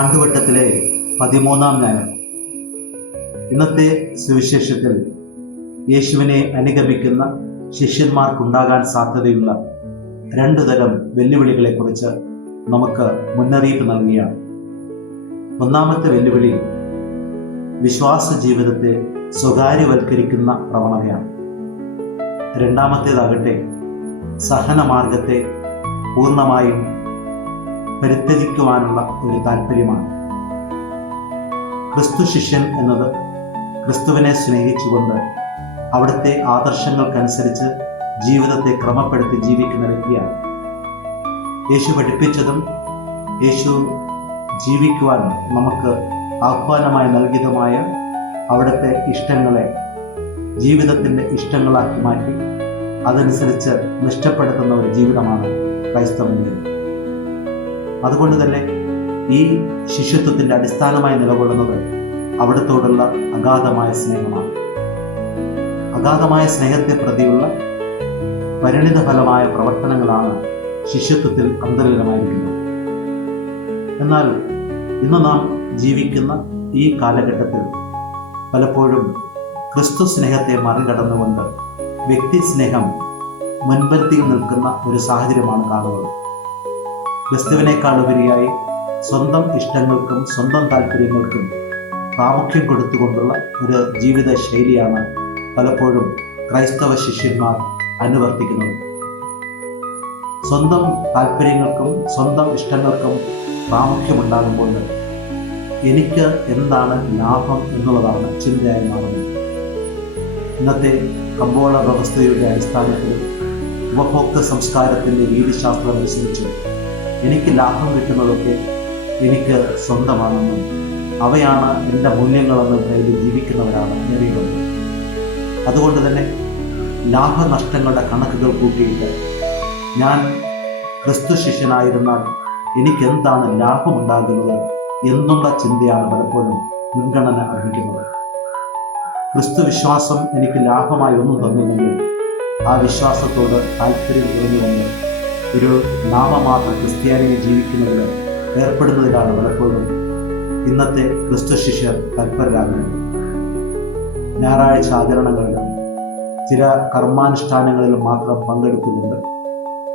ആണ്ടുവട്ടത്തിലെ 13-ാം ഞായർ. ഇന്നത്തെ സുവിശേഷത്തിൽ യേശുവിനെ അനുഗമിക്കുന്ന ശിഷ്യന്മാർക്കുണ്ടാകാൻ സാധ്യതയുള്ള 2 തരം വെല്ലുവിളികളെക്കുറിച്ച് നമുക്ക് മുന്നറിയിപ്പ് നൽകുകയാണ്. ഒന്നാമത്തെ വെല്ലുവിളി വിശ്വാസ ജീവിതത്തെ സ്വകാര്യവൽക്കരിക്കുന്ന പ്രവണതയാണ്. രണ്ടാമത്തേതാകട്ടെ സഹനമാർഗത്തെ പൂർണ്ണമായും പരിത്യജിക്കുവാനുള്ള ഒരു താല്പര്യമാണ്. ക്രിസ്തു ശിഷ്യൻ എന്നത് ക്രിസ്തുവിനെ സ്നേഹിച്ചുകൊണ്ട് അവിടുത്തെ ആദർശങ്ങൾക്കനുസരിച്ച് ജീവിതത്തെ ക്രമപ്പെടുത്തി ജീവിക്കുന്ന വ്യക്തിയാണ്. യേശു പഠിപ്പിച്ചതും യേശു ജീവിക്കുവാൻ നമുക്ക് ആഹ്വാനമായി നൽകിയതുമായ അവിടുത്തെ ഇഷ്ടങ്ങളെ ജീവിതത്തിൻ്റെ ഇഷ്ടങ്ങളാക്കി മാറ്റി അതനുസരിച്ച് നിഷ്ഠപ്പെടുത്തുന്ന ഒരു ജീവിതമാണ് ക്രൈസ്തവൻ്റെ. അതുകൊണ്ട് തന്നെ ഈ ശിഷ്യത്വത്തിൻ്റെ അടിസ്ഥാനമായി നിലകൊള്ളുന്നത് അവിടത്തോടുള്ള അഗാധമായ സ്നേഹമാണ്. അഗാധമായ സ്നേഹത്തെ പ്രതിയുള്ള പരിണിതഫലമായ പ്രവർത്തനങ്ങളാണ് ശിഷ്യത്വത്തിൽ അന്തർലീനമായിരിക്കുന്നത്. എന്നാൽ ഇന്ന് നാം ജീവിക്കുന്ന ഈ കാലഘട്ടത്തിൽ പലപ്പോഴും ക്രിസ്തു സ്നേഹത്തെ മറികടന്നുകൊണ്ട് വ്യക്തി സ്നേഹം മുൻപന്തിയിൽ നിൽക്കുന്ന ഒരു സാഹചര്യമാണ് കാണുന്നത്. ക്രിസ്തുവിനേക്കാൾ ഉപരിയായി സ്വന്തം ഇഷ്ടങ്ങൾക്കും സ്വന്തം താല്പര്യങ്ങൾക്കും പ്രാമുഖ്യം കൊടുത്തുകൊണ്ടുള്ള ഒരു ജീവിത ശൈലിയാണ് പലപ്പോഴും ക്രൈസ്തവ ശിഷ്യന്മാർ അനുവർത്തിക്കുന്നത്. സ്വന്തം താല്പര്യങ്ങൾക്കും സ്വന്തം ഇഷ്ടങ്ങൾക്കും പ്രാമുഖ്യമുണ്ടാകുമ്പോൾ എനിക്ക് എന്താണ് ലാഭം എന്നുള്ളതാണ് ചിന്തയായി മാറുന്നത്. ഇന്നത്തെ കമ്പോള വ്യവസ്ഥയുടെ അടിസ്ഥാനത്തിൽ ഉപഭോക്തൃ സംസ്കാരത്തിൻ്റെ രീതിശാസ്ത്രം അനുസരിച്ച് എനിക്ക് ലാഭം കിട്ടുന്നതൊക്കെ എനിക്ക് സ്വന്തമാണെന്നും അവയാണ് എൻ്റെ മൂല്യങ്ങളെന്നും കരുതി ജീവിക്കുന്നവരാണ് ഏറെയുള്ളത്. അതുകൊണ്ട് തന്നെ ലാഭനഷ്ടങ്ങളുടെ കണക്കുകൾ കൂട്ടിയിട്ട് ഞാൻ ക്രിസ്തു ശിഷ്യനായിരുന്നാൽ എനിക്കെന്താണ് ലാഭമുണ്ടാകുന്നത് എന്നുള്ള ചിന്തയാണ് പലപ്പോഴും മുൻഗണന അർഹിക്കുന്നത്. ക്രിസ്തു വിശ്വാസം എനിക്ക് ലാഭമായി ഒന്നും തന്നില്ലെങ്കിൽ ആ വിശ്വാസത്തോട് താല്പര്യം കുറഞ്ഞുകൊണ്ട് ഒരു നാമമാത്ര ക്രിസ്ത്യാനിയെ ജീവിക്കുന്നതിൽ ഏർപ്പെടുന്നതിലാണ് പലപ്പോഴും ഇന്നത്തെ ക്രിസ്തു ശിഷ്യർ തൽപരരാകുന്നത്. ഞായറാഴ്ച ആചരണങ്ങളിലും ചില കർമാനുഷ്ഠാനങ്ങളിലും മാത്രം പങ്കെടുത്തുകൊണ്ട്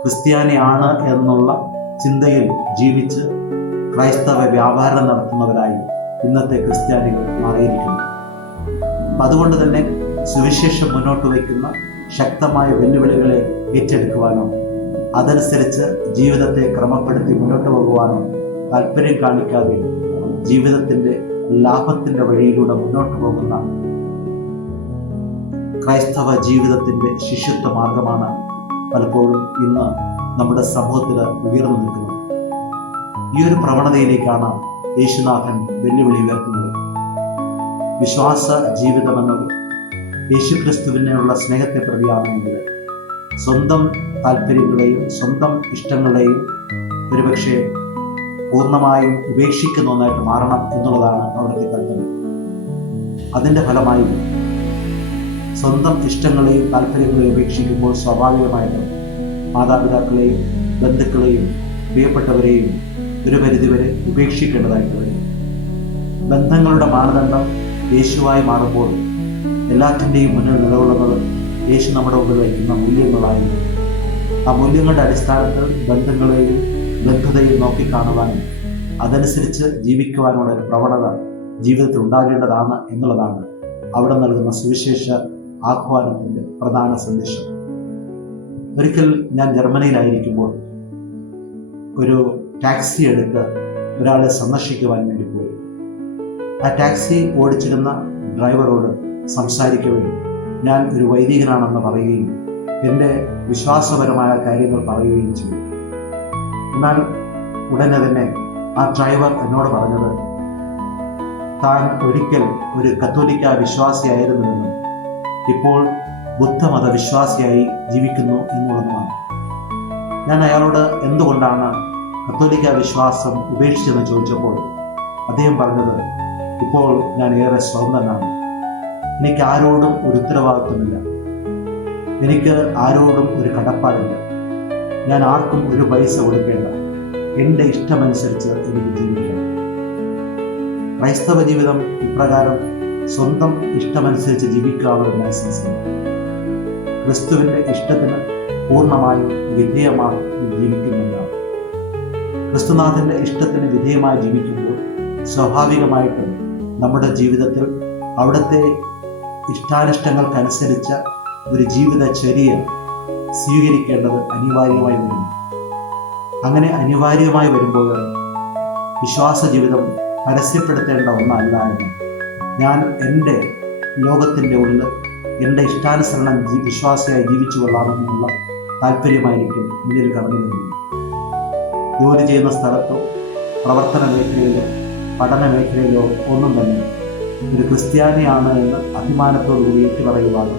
ക്രിസ്ത്യാനിയാണ് എന്നുള്ള ചിന്തയിൽ ജീവിച്ച് ക്രൈസ്തവ വ്യാപാരം നടത്തുന്നവരായി ഇന്നത്തെ ക്രിസ്ത്യാനികൾ മാറിയിരിക്കുന്നു. അതുകൊണ്ട് തന്നെ സുവിശേഷം മുന്നോട്ട് വയ്ക്കുന്ന ശക്തമായ വെല്ലുവിളികളെ ഏറ്റെടുക്കുവാനോ അതനുസരിച്ച് ജീവിതത്തെ ക്രമപ്പെടുത്തി മുന്നോട്ട് പോകുവാനോ താല്പര്യം കാണിക്കാതെ ജീവിതത്തിൻ്റെ ലാഭത്തിൻ്റെ വഴിയിലൂടെ മുന്നോട്ട് പോകുന്ന ക്രൈസ്തവ ജീവിതത്തിൻ്റെ ശിഷ്യത്വ മാർഗമാണ് പലപ്പോഴും ഇന്ന് നമ്മുടെ സമൂഹത്തിൽ ഉയർന്നു നിൽക്കുന്നത്. ഈ ഒരു പ്രവണതയിലേക്കാണ് യേശുനാഥൻ വെല്ലുവിളി ഉയർത്തുന്നത്. വിശ്വാസ ജീവിതമെന്നത് യേശുക്രിസ്തുവിനുള്ള സ്നേഹത്തെ പ്രതിയാണെങ്കിൽ സ്വന്തം താല്പര്യങ്ങളെയും സ്വന്തം ഇഷ്ടങ്ങളെയും ഒരുപക്ഷെ പൂർണ്ണമായും ഉപേക്ഷിക്കുന്ന ഒന്നായിട്ട് മാറണം എന്നുള്ളതാണ് അവിടുത്തെ കൽപ്പന. അതിൻ്റെ ഫലമായി സ്വന്തം ഇഷ്ടങ്ങളെയും താല്പര്യങ്ങളെയും ഉപേക്ഷിക്കുമ്പോൾ സ്വാഭാവികമായിട്ടും മാതാപിതാക്കളെയും ബന്ധുക്കളെയും പ്രിയപ്പെട്ടവരെയും ഒരു പരിധിവരെ ഉപേക്ഷിക്കേണ്ടതായിട്ട് വരും. ബന്ധങ്ങളുടെ മാനദണ്ഡം യേശുവായി മാറുമ്പോൾ എല്ലാറ്റിൻ്റെയും മുന്നിൽ നിലകൊള്ളുന്നത് യേശു നമ്മുടെ മുമ്പിൽ വയ്ക്കുന്ന മൂല്യങ്ങളായിരുന്നു. ആ മൂല്യങ്ങളുടെ അടിസ്ഥാനത്തിൽ ബന്ധങ്ങളെയും ബന്ധതയും നോക്കിക്കാണുവാനും അതനുസരിച്ച് ജീവിക്കുവാനുള്ള ഒരു പ്രവണത ജീവിതത്തിൽ ഉണ്ടാകേണ്ടതാണ് എന്നുള്ളതാണ് അവിടെ നൽകുന്ന സുവിശേഷ ആഹ്വാനത്തിൻ്റെ പ്രധാന സന്ദേശം. ഒരിക്കൽ ഞാൻ ജർമ്മനിയിലായിരിക്കുമ്പോൾ ഒരു ടാക്സി എടുത്ത് ഒരാളെ സന്ദർശിക്കുവാൻ വേണ്ടി പോയി. ആ ടാക്സി ഓടിച്ചിരുന്ന ഡ്രൈവറോട് സംസാരിക്കുകയും ഞാൻ ഒരു വൈദികനാണെന്ന് പറയുകയും എൻ്റെ വിശ്വാസപരമായ കാര്യങ്ങൾ പറയുകയും ചെയ്തു. എന്നാൽ ഉടനെ തന്നെ ആ ഡ്രൈവർ എന്നോട് പറഞ്ഞത് താൻ ഒരിക്കൽ ഒരു കത്തോലിക്ക വിശ്വാസിയായിരുന്നുവെന്നും ഇപ്പോൾ ബുദ്ധമത വിശ്വാസിയായി ജീവിക്കുന്നു എന്നുള്ളതുമാണ്. ഞാൻ അയാളോട് എന്തുകൊണ്ടാണ് കത്തോലിക്ക വിശ്വാസം ഉപേക്ഷിച്ചെന്ന് ചോദിച്ചപ്പോൾ അദ്ദേഹം പറഞ്ഞത്, ഇപ്പോൾ ഞാൻ ഏറെ സ്വതന്ത്രനാണ്. എനിക്ക് ആരോടും ഒരു ഉത്തരവാദിത്വമില്ല, എനിക്ക് ആരോടും ഒരു കടപ്പാടില്ല, ഞാൻ ആർക്കും ഒരു പൈസ കൊടുക്കേണ്ട, എൻ്റെ ഇഷ്ടമനുസരിച്ച് എനിക്ക് ജീവിക്കണം. ക്രൈസ്തവ ജീവിതം ഇപ്രകാരം സ്വന്തം ഇഷ്ടമനുസരിച്ച് ജീവിക്കാനുള്ള ഒരു ലൈസൻസ്. ക്രിസ്തുവിൻ്റെ ഇഷ്ടത്തിന് പൂർണ്ണമായും വിധേയമായി ജീവിക്കുന്നതാണ്. ക്രിസ്തുനാഥൻ്റെ ഇഷ്ടത്തിന് വിധേയമായി ജീവിക്കുമ്പോൾ സ്വാഭാവികമായിട്ടും നമ്മുടെ ജീവിതത്തിൽ അവിടുത്തെ ഇഷ്ടാനിഷ്ടങ്ങൾക്കനുസരിച്ച ഒരു ജീവിതചര്യ സ്വീകരിക്കേണ്ടത് അനിവാര്യമായി വരുന്നു. അങ്ങനെ അനിവാര്യമായി വരുമ്പോൾ വിശ്വാസ ജീവിതം പരസ്യപ്പെടുത്തേണ്ട ഒന്നല്ല എന്ന് ഞാൻ എൻ്റെ ലോകത്തിൻ്റെ ഉള്ളിൽ എൻ്റെ ഇഷ്ടാനുസരണം വിശ്വാസിയായി ജീവിച്ചു കൊള്ളാമെന്നുള്ള താല്പര്യമായിരിക്കും മുന്നിൽ കടന്നു വരുന്നത്. ജോലി ചെയ്യുന്ന സ്ഥലത്തോ പ്രവർത്തന മേഖലയിലോ പഠന മേഖലയിലോ ഒന്നും തന്നെ ഒരു ക്രിസ്ത്യാനിയാണ് എന്ന് അഭിമാനത്തോടുകൂടി ഏറ്റുപറയുവാനോ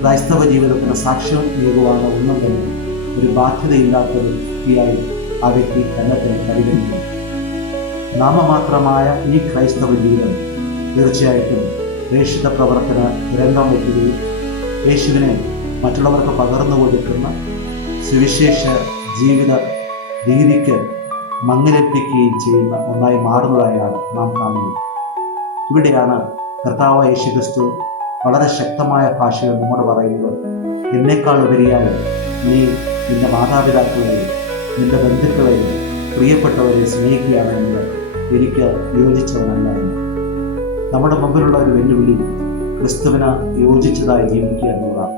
ക്രൈസ്തവ ജീവിതത്തിന് സാക്ഷ്യം നൽകുവാനോ ഒന്നും തന്നെ ഒരു ബാധ്യതയില്ലാത്തൊരു വ്യക്തിയായി ആ വ്യക്തി തന്നെ പരിഗണിക്കുന്നു. നാമമാത്രമായ ഈ ക്രൈസ്തവ ജീവിതം തീർച്ചയായിട്ടും പ്രേക്ഷിത പ്രവർത്തന രംഗം വയ്ക്കുകയും യേശുവിനെ മറ്റുള്ളവർക്ക് പകർന്നു കൊടുക്കുന്ന സുവിശേഷ ജീവിത രീതിക്ക് മങ്ങലേൽപ്പിക്കുകയും ചെയ്യുന്ന ഒന്നായി മാറുന്നതായാണ് നാം കാണുന്നത്. ഇവിടെയാണ് കർത്താവ് യേശുക്രിസ്തു വളരെ ശക്തമായ ഭാഷയിൽ നമ്മോട് പറയുന്നത്, എന്നേക്കാൾ ഉപരിയായി നീ നിന്റെ മാതാപിതാക്കളെയും നിന്റെ ബന്ധുക്കളെയും പ്രിയപ്പെട്ടവരെ സ്നേഹിക്കുകയാണെങ്കിൽ എനിക്ക് യോജിച്ചവനല്ല എന്ന്. നമ്മുടെ മുമ്പിലുള്ള ഒരു വെല്ലുവിളി ക്രിസ്തുവിന് യോജിച്ചതായി ജീവിക്കുക എന്നുള്ളതാണ്.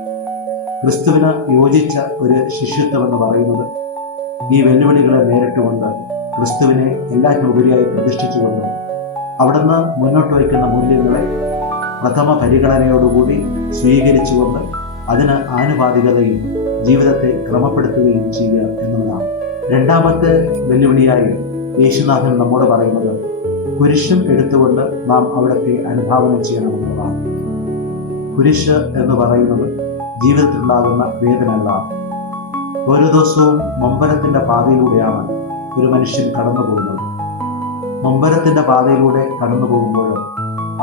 ക്രിസ്തുവിന് യോജിച്ച ഒരു ശിഷ്യത്വം എന്ന് പറയുന്നത് ഈ വെല്ലുവിളികളെ നേരിട്ടുകൊണ്ട് ക്രിസ്തുവിനെ എല്ലാറ്റിനുപരിയായി പ്രതിഷ്ഠിച്ചുകൊണ്ട് അവിടുന്ന് മുന്നോട്ട് വയ്ക്കുന്ന മൂല്യങ്ങളെ പ്രഥമ പരിഗണനയോടുകൂടി സ്വീകരിച്ചുകൊണ്ട് അതിന് ആനുപാതികതയും ജീവിതത്തെ ക്രമപ്പെടുത്തുകയും ചെയ്യുക എന്നുള്ളതാണ്. രണ്ടാമത്തെ വെല്ലുവിളിയായി യേശുനാഥൻ നമ്മോട് പറയുന്നത് കുരിശും എടുത്തുകൊണ്ട് നാം അവിടത്തെ അനുധാവനം ചെയ്യണമെന്നുള്ളതാണ്. കുരിശ് എന്ന് പറയുന്നത് ജീവിതത്തിലുണ്ടാകുന്ന വേദനയല്ല. ഓരോ ദിവസവും മമ്പരത്തിൻ്റെ പാതയിലൂടെയാണ് ഒരു മനുഷ്യൻ കടന്നു പോകുന്നത്. മമ്പരത്തിൻ്റെ പാതയിലൂടെ കടന്നു പോകുമ്പോൾ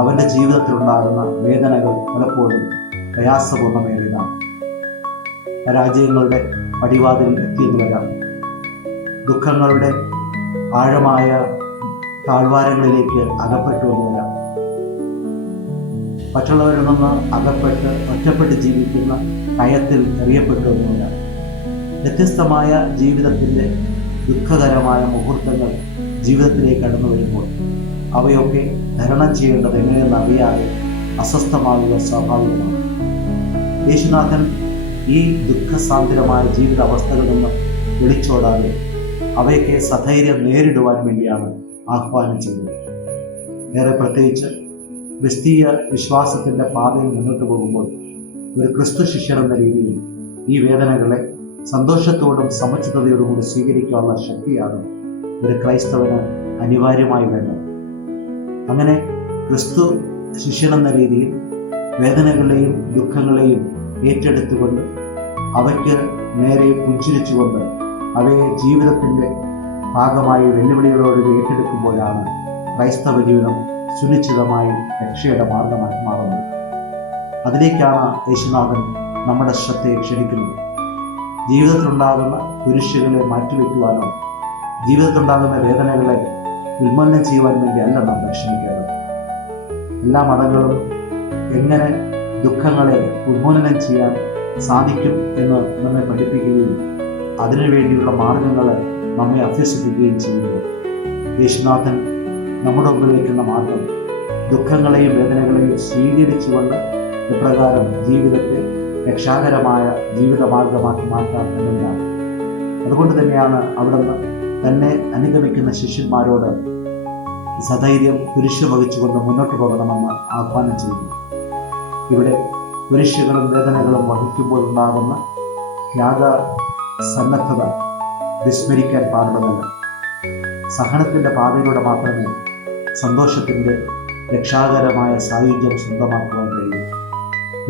അവൻ്റെ ജീവിതത്തിലുണ്ടാകുന്ന വേദനകൾ പലപ്പോഴും പ്രയാസപൂർണ്ണമേറിയതാണ്. പരാജയങ്ങളുടെ പടിവാതിൽ എത്തിയെന്ന് വരാം. ദുഃഖങ്ങളുടെ ആഴമായ താഴ്വാരങ്ങളിലേക്ക് അകപ്പെട്ടു എന്ന് വരാം. മറ്റുള്ളവരിൽ നിന്ന് അകപ്പെട്ട് ഒറ്റപ്പെട്ട് ജീവിക്കുന്ന കയത്തിൽ എറിയപ്പെട്ടു എന്ന് വരാം. വ്യത്യസ്തമായ ജീവിതത്തിൻ്റെ ദുഃഖകരമായ മുഹൂർത്തങ്ങൾ ജീവിതത്തിലേക്ക് കടന്നു വരുമ്പോൾ അവയൊക്കെ തരണം ചെയ്യേണ്ടത് എങ്ങനെയെന്ന് അറിയാതെ അസ്വസ്ഥമാകുക സ്വാഭാവികമാണ്. യേശുനാഥൻ ഈ ദുഃഖസാന്ദ്രമായ ജീവിത അവസ്ഥകളിൽ നിന്ന് വിളിച്ചോടാതെ അവയൊക്കെ സധൈര്യം നേരിടുവാൻ വേണ്ടിയാണ് ആഹ്വാനം ചെയ്തത്. ഏറെ പ്രത്യേകിച്ച് ക്രിസ്തീയ വിശ്വാസത്തിൻ്റെ പാതയിൽ മുന്നോട്ട് പോകുമ്പോൾ ഒരു ക്രിസ്തു ശിഷ്യൻ എന്ന രീതിയിൽ ഈ വേദനകളെ സന്തോഷത്തോടും സമുചിതതയോടും കൂടി സ്വീകരിക്കാനുള്ള ശക്തിയാണ് ഒരു ക്രൈസ്തവന് അനിവാര്യമായി വേണ്ടത്. അങ്ങനെ ക്രിസ്തു ശിഷ്യൻ എന്ന രീതിയിൽ വേദനകളെയും ദുഃഖങ്ങളെയും ഏറ്റെടുത്തുകൊണ്ട് അവയ്ക്ക് നേരെ പുഞ്ചിരിച്ചുകൊണ്ട് അവയെ ജീവിതത്തിൻ്റെ ഭാഗമായി വെല്ലുവിളികളോട് ഏറ്റെടുക്കുമ്പോഴാണ് ക്രൈസ്തവ ജീവിതം സുനിശ്ചിതമായി രക്ഷയുടെ മാർഗമായി മാറുന്നത്. അതിലേക്കാണ് യേശുനാഥൻ നമ്മുടെ ശ്രദ്ധയെ ക്ഷണിക്കുന്നത്. ജീവിതത്തിലുണ്ടാകുന്ന കുരിശുകളെ മാറ്റിവെക്കുവാനോ ജീവിതത്തിലുണ്ടാകുന്ന വേദനകളെ ഉന്മൂലനം ചെയ്യുവാൻ വേണ്ടി അല്ല നാം പരിശ്രമിക്കേണ്ടത്. എല്ലാ മതങ്ങളും എങ്ങനെ ദുഃഖങ്ങളെ ഉന്മൂലനം ചെയ്യാൻ സാധിക്കും എന്ന് നമ്മെ പഠിപ്പിക്കുകയും അതിനുവേണ്ടിയുള്ള മാർഗങ്ങളെ നമ്മെ അഭ്യസിപ്പിക്കുകയും ചെയ്യുമ്പോൾ യേശുനാഥൻ നമ്മുടെ മുമ്പിൽ വയ്ക്കുന്ന മാർഗം ദുഃഖങ്ങളെയും വേദനകളെയും സ്വീകരിച്ചുകൊണ്ട് ഇപ്രകാരം ജീവിതത്തെ രക്ഷാകരമായ ജീവിതമാർഗമാക്കി മാറ്റാം എന്നതാണ്. അതുകൊണ്ട് തന്നെയാണ് അവിടുന്ന് തന്നെ അനുഗമിക്കുന്ന ശിഷ്യന്മാരോട് സധൈര്യം കുരിശ് വഹിച്ചുകൊണ്ട് മുന്നോട്ട് പോകണമെന്ന് ആഹ്വാനം ചെയ്യുന്നു. ഇവിടെ കുരിശുകളും വേദനകളും വഹിക്കുമ്പോൾ ഉണ്ടാകുന്ന ത്യാഗ സന്നദ്ധത വിസ്മരിക്കാൻ പാടുള്ളതല്ല. സഹനത്തിൻ്റെ പാതയിലൂടെ മാത്രമേ സന്തോഷത്തിൻ്റെ രക്ഷാകരമായ സായുജ്യം സ്വന്തമാക്കുവാൻ കഴിയും.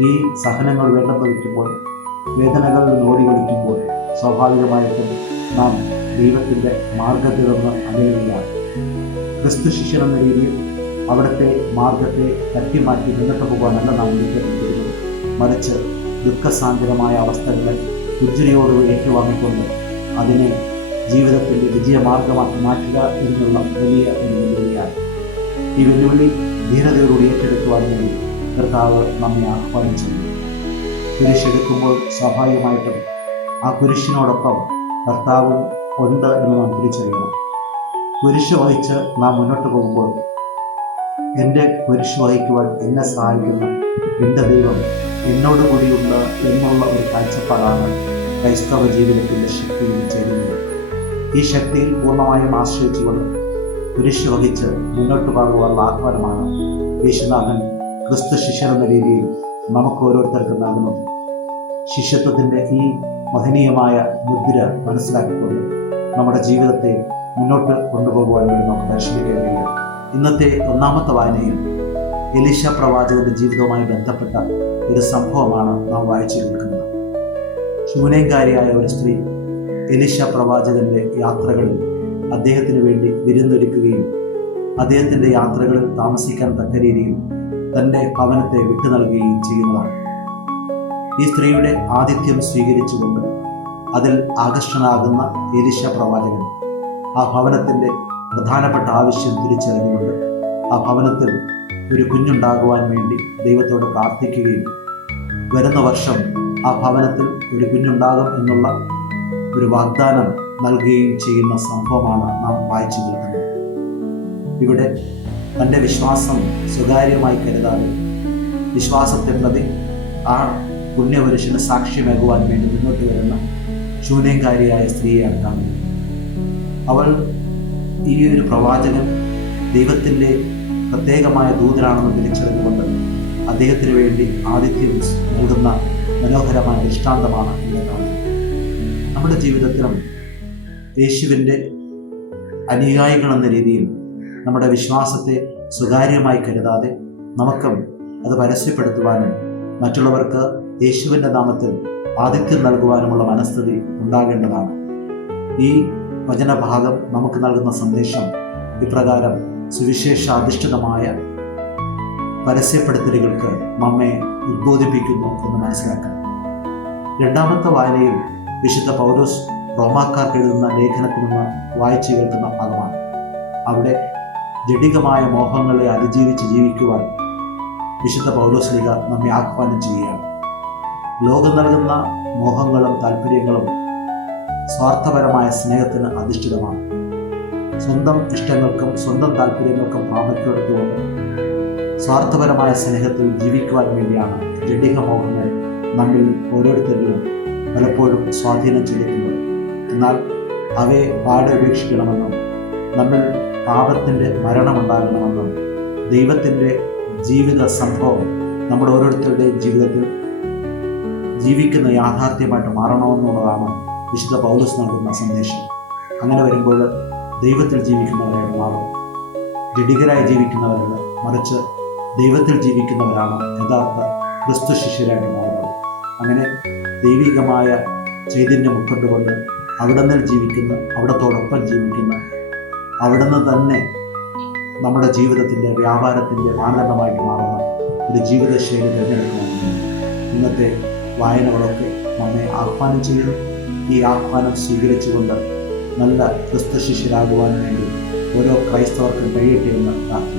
ഈ സഹനങ്ങൾ വേണ്ടെന്ന് വയ്ക്കുമ്പോൾ, വേദനകളിൽ ഓടി ഒളിക്കുമ്പോൾ സ്വാഭാവികമായിട്ടും നാം ദൈവത്തിൻ്റെ മാർഗത്തിൽ നിന്ന് അകലുകയാണ്. ക്രിസ്തു ശിഷ്യൻ എന്ന രീതിയിൽ അവിടുത്തെ മാർഗത്തെ തട്ടിമാറ്റി മുന്നോട്ട് പോകാനല്ല നാം വിളിക്കപ്പെട്ടിരിക്കുന്നത്. മറിച്ച് ദുഃഖസാന്ദ്രമായ അവസ്ഥകളെ പുഞ്ചിരിയോട് ഏറ്റുവാങ്ങിക്കൊണ്ട് അതിനെ ജീവിതത്തിൻ്റെ വിജയമാർഗമാക്കി മാറ്റുക എന്നുള്ള വലിയ വെല്ലുവിളിയാണ്. ഈ വെല്ലുവിളി ധീരതയോടുകൂടി ഏറ്റെടുക്കുവാൻ വേണ്ടി കർത്താവ് നമ്മെ ആഹ്വാനം ചെയ്യുന്നു. കുരിശെടുക്കുമ്പോൾ സ്വാഭാവികമായിട്ടും ആ കുരിശിനോടൊപ്പം കർത്താവും ഉണ്ട് എന്ന് നാം തിരിച്ചറിയണം. കുരിശ് വഹിച്ച് നാം മുന്നോട്ട് പോകുമ്പോൾ എൻ്റെ കുരിശ് വഹിക്കുവാൻ എന്നെ സഹായിക്കുന്ന എൻ്റെ ദൈവം എന്നോട് കൂടിയുണ്ട് എന്നുള്ള ഒരു കാഴ്ചപ്പാടാണ് ക്രൈസ്തവ ജീവിതത്തിൻ്റെ ശക്തിയിൽ ചേരുന്നത്. ഈ ശക്തിയിൽ പൂർണ്ണമായും ആശ്രയിച്ചുകൊണ്ട് കുരിശ് വഹിച്ച് മുന്നോട്ട് പോകുവാനുള്ള ആഹ്വാനമാണ് യേശുനാഥൻ ക്രിസ്തു ശിഷ്യൻ എന്ന രീതിയിൽ നമുക്ക് ഓരോരുത്തർക്കും നൽകുന്നു. ശിഷ്യത്വത്തിൻ്റെ ഈ മഹനീയമായ മുദ്ര മനസ്സിലാക്കിക്കൊണ്ട് നമ്മുടെ ജീവിതത്തെ മുന്നോട്ട് കൊണ്ടുപോകുവാൻ വേണ്ടി നമുക്ക് പരിശീലിക്കേണ്ടതുണ്ട്. ഇന്നത്തെ ഒന്നാമത്തെ വായനയിൽ എലീശ പ്രവാചകന്റെ ജീവിതവുമായി ബന്ധപ്പെട്ട ഒരു സംഭവമാണ് നാം വായിച്ചു കേൾക്കുന്നത്. ശൂനേംകാരിയായ ഒരു സ്ത്രീ എലീശ പ്രവാചകന്റെ യാത്രകളിൽ അദ്ദേഹത്തിന് വേണ്ടി വിരുന്നൊരുക്കുകയും അദ്ദേഹത്തിൻ്റെ യാത്രകളിൽ താമസിക്കാൻ തക്ക രീതിയിൽ തൻ്റെ ഭവനത്തെ വിട്ടു നൽകുകയും ചെയ്യുന്നതാണ്. ഈ സ്ത്രീയുടെ ആതിഥ്യം സ്വീകരിച്ചുകൊണ്ട് അതിൽ ആകർഷണനാകുന്ന എലീശ പ്രവാചകൻ ആ ഭവനത്തിൻ്റെ പ്രധാനപ്പെട്ട ആവശ്യം തിരിച്ചറിഞ്ഞുകൊണ്ട് ആ ഭവനത്തിൽ ഒരു കുഞ്ഞുണ്ടാകുവാൻ വേണ്ടി ദൈവത്തോട് പ്രാർത്ഥിക്കുകയും വരുന്ന വർഷം ആ ഭവനത്തിൽ ഒരു കുഞ്ഞുണ്ടാകും എന്നുള്ള ഒരു വാഗ്ദാനം നൽകുകയും ചെയ്യുന്ന സംഭവമാണ് നാം വായിച്ചു കേൾക്കുന്നത്. ഇവിടെ തൻ്റെ വിശ്വാസം സ്വകാര്യമായി കരുതാതെ വിശ്വാസത്തെ പ്രതി ആ പുണ്യപുരുഷന് സാക്ഷ്യമേകുവാൻ വേണ്ടി മുന്നോട്ട് വരുന്ന ശൂന്യകാരിയായ സ്ത്രീയാണ് കാണുന്നത്. അവൾ ഈ ഒരു പ്രവാചകൻ ദൈവത്തിൻ്റെ പ്രത്യേകമായ ദൂതനാണെന്ന് തിരിച്ചറിഞ്ഞുകൊണ്ട് അദ്ദേഹത്തിന് വേണ്ടി ആതിഥ്യം നൽകുന്ന മനോഹരമായ ദൃഷ്ടാന്തമാണ് ഇന്ന് കാണുന്നത്. നമ്മുടെ ജീവിതത്തിലും യേശുവിൻ്റെ അനുയായികൾ എന്ന രീതിയിൽ നമ്മുടെ വിശ്വാസത്തെ സ്വകാര്യമായി കരുതാതെ നമുക്കും അത് പരസ്യപ്പെടുത്തുവാനും മറ്റുള്ളവർക്ക് യേശുവിൻ്റെ നാമത്തിൽ ആതിഥ്യം നൽകുവാനുമുള്ള മനസ്ഥിതി ഉണ്ടാകേണ്ടതാണ്. ഈ വചനഭാഗം നമുക്ക് നൽകുന്ന സന്ദേശം ഇപ്രകാരം സുവിശേഷാധിഷ്ഠിതമായ പരസ്യപ്പെടുത്തലുകൾക്ക് നമ്മെ ഉദ്ബോധിപ്പിക്കുന്നു എന്ന് മനസ്സിലാക്കാം. രണ്ടാമത്തെ വായനയിൽ വിശുദ്ധ പൗലോസ് റോമാക്കാർക്ക് എഴുതുന്ന ലേഖനത്തിൽ നിന്ന് വായിച്ചു കേൾക്കുന്ന ഭാഗമാണ്. അവിടെ ജഡികമായ മോഹങ്ങളെ അതിജീവിച്ച് ജീവിക്കുവാൻ വിശുദ്ധ പൗലോസ്ലീഹ നമ്മെ ആഹ്വാനം ചെയ്യുകയാണ്. ലോകം നൽകുന്ന മോഹങ്ങളും താല്പര്യങ്ങളും സ്വാർത്ഥപരമായ സ്നേഹത്തിന് അധിഷ്ഠിതമാണ്. സ്വന്തം ഇഷ്ടങ്ങൾക്കും സ്വന്തം താല്പര്യങ്ങൾക്കും പ്രാമുഖ്യം കൊടുത്തുകൊണ്ട് സ്വാർത്ഥപരമായ സ്നേഹത്തിൽ ജീവിക്കുവാൻ വേണ്ടിയാണ് ജഡിക മോഹങ്ങൾ നമ്മിൽ ഓരോരുത്തരിലും പലപ്പോഴും സ്വാധീനം ചെലുത്തുന്നത്. എന്നാൽ അവയെ പാടെ ഉപേക്ഷിക്കണമെന്നും നമ്മിൽ പാപത്തിൻ്റെ മരണമുണ്ടാകണമെന്നും ദൈവത്തിൻ്റെ ജീവിത സംഭവം നമ്മുടെ ഓരോരുത്തരുടെയും ജീവിതത്തിൽ ജീവിക്കുന്ന യാഥാർത്ഥ്യമായിട്ട് മാറണമെന്നുള്ളതാണ് വിശുദ്ധ പൗലോസ് നൽകുന്ന സന്ദേശം. അങ്ങനെ വരുമ്പോൾ ദൈവത്തിൽ ജീവിക്കുന്നവരായിട്ട് മാറും. ജഡികരായി ജീവിക്കുന്നവരല്ല, മറിച്ച് ദൈവത്തിൽ ജീവിക്കുന്നവരാണ് യഥാർത്ഥ ക്രിസ്തു ശിഷ്യരായിട്ട് മാറുന്നത്. അങ്ങനെ ദൈവികമായ ചൈതന്യം ഉൾക്കൊണ്ടുകൊണ്ട് അവിടുന്ന് ജീവിക്കുന്ന, അവിടത്തോടൊപ്പം ജീവിക്കുന്ന, അവിടുന്ന് തന്നെ നമ്മുടെ ജീവിതത്തിൻ്റെ വ്യാപാരത്തിൻ്റെ മാനദണ്ഡമായിട്ട് മാറുന്ന ഒരു ജീവിതശൈലി തിരഞ്ഞെടുക്കണമെന്ന് ഇന്നത്തെ വായനകളൊക്കെ നമ്മെ ആഹ്വാനം ചെയ്യുന്നു. ഈ ആഹ്വാനം സ്വീകരിച്ചുകൊണ്ട് നല്ല ക്രിസ്തു ശിഷ്യരാകുവാൻ വേണ്ടി ഓരോ ക്രൈസ്തവർക്കും കഴിയട്ടെ എന്ന് പ്രാർത്ഥിക്കുന്നു.